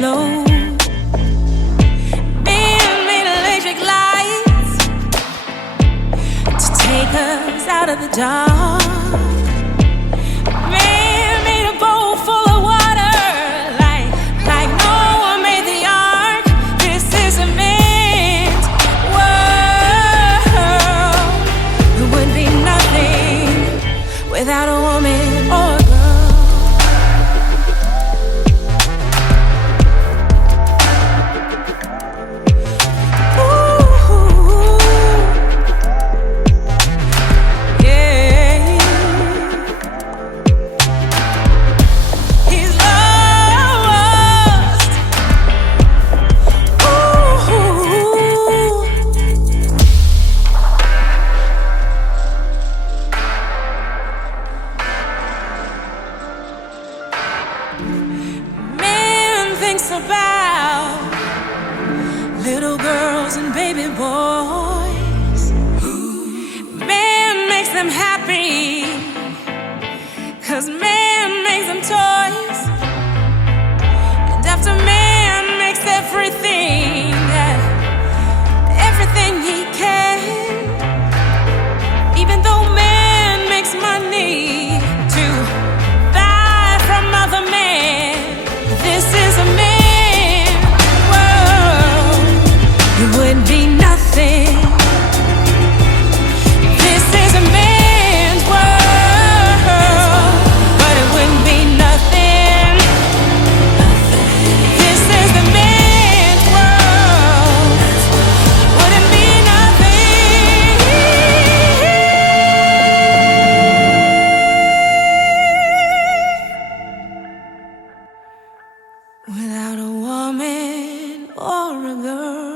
low. Man made electric lights to take us out of the dark. Man made a bowl full of water, like Noah made the ark. This is a man's world. It would be nothing without a woman or a girl. About little girls and baby boys. Man makes them happy, 'cause man makes them toys. And after man makes everything he can, even though man makes money to buy from other men, this is a man. It would be nothing. This is a man's world, but it wouldn't be nothing. This is the man's world, wouldn't be nothing without a woman or a girl.